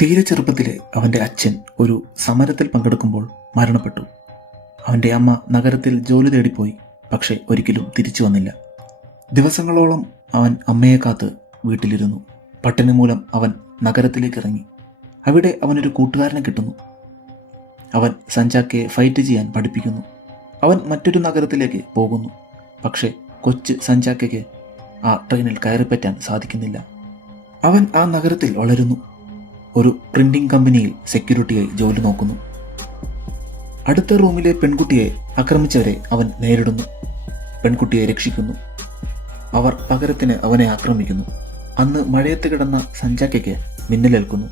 തീരെ ചെറുപ്പത്തിലെ അവൻ്റെ അച്ഛൻ ഒരു സമരത്തിൽ പങ്കെടുക്കുമ്പോൾ മരണപ്പെട്ടു. അവൻ്റെ അമ്മ നഗരത്തിൽ ജോലി തേടിപ്പോയി, പക്ഷേ ഒരിക്കലും തിരിച്ചു വന്നില്ല. ദിവസങ്ങളോളം അവൻ അമ്മയെ കാത്ത് വീട്ടിലിരുന്നു. പട്ടിണി മൂലം അവൻ നഗരത്തിലേക്ക് ഇറങ്ങി. അവിടെ അവനൊരു കൂട്ടുകാരനെ കിട്ടുന്നു. അവൻ സഞ്ചാക്കയെ ഫൈറ്റ് ചെയ്യാൻ പഠിപ്പിക്കുന്നു. അവൻ മറ്റൊരു നഗരത്തിലേക്ക് പോകുന്നു. പക്ഷേ കൊച്ചു സഞ്ചാക്കയ്ക്ക് ആ ട്രെയിനിൽ കയറിപ്പറ്റാൻ സാധിക്കുന്നില്ല. അവൻ ആ നഗരത്തിൽ വളരുന്നു. ഒരു പ്രിന്റിംഗ് കമ്പനിയിൽ സെക്യൂരിറ്റിയായി ജോലി നോക്കുന്നു. അടുത്ത റൂമിലെ പെൺകുട്ടിയെ ആക്രമിച്ചവരെ അവൻ നേരിടുന്നു. പെൺകുട്ടിയെ രക്ഷിക്കുന്നു. അവർ പകരത്തിന് അവനെ ആക്രമിക്കുന്നു. അന്ന് മഴയത്ത് കിടന്ന സഞ്ചാക്കയ്ക്ക് മിന്നലേൽക്കുന്നു.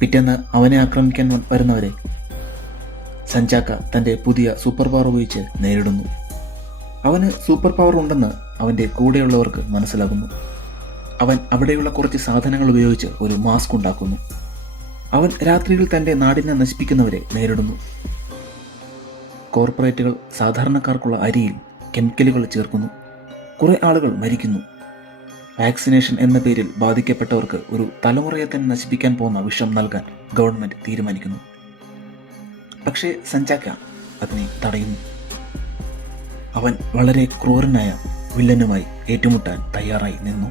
പിറ്റേന്ന് അവനെ ആക്രമിക്കാൻ വരുന്നവരെ സഞ്ചാക്ക തൻ്റെ പുതിയ സൂപ്പർ പവർ ഉപയോഗിച്ച് നേരിടുന്നു. അവന് സൂപ്പർ പവർ ഉണ്ടെന്ന് അവൻ്റെ കൂടെയുള്ളവർക്ക് മനസ്സിലാകുന്നു. അവൻ അവിടെയുള്ള കുറച്ച് സാധനങ്ങൾ ഉപയോഗിച്ച് ഒരു മാസ്ക് ഉണ്ടാക്കുന്നു. അവൻ രാത്രിയിൽ തൻ്റെ നാടിനെ നശിപ്പിക്കുന്നവരെ നേരിടുന്നു. കോർപ്പറേറ്റുകൾ സാധാരണക്കാർക്കുള്ള അരിയിൽ കെമിക്കലുകൾ ചേർക്കുന്നു. കുറേ ആളുകൾ മരിക്കുന്നു. വാക്സിനേഷൻ എന്ന പേരിൽ ബാധിക്കപ്പെട്ടവർക്ക് ഒരു തലമുറയെ തന്നെ നശിപ്പിക്കാൻ പോകുന്ന വിഷം നൽകാൻ ഗവൺമെൻറ് തീരുമാനിക്കുന്നു. പക്ഷേ സഞ്ചാക്ക അതിനെ തടയുന്നു. അവൻ വളരെ ക്രൂരനായ വില്ലനുമായി ഏറ്റുമുട്ടാൻ തയ്യാറായി നിന്നു.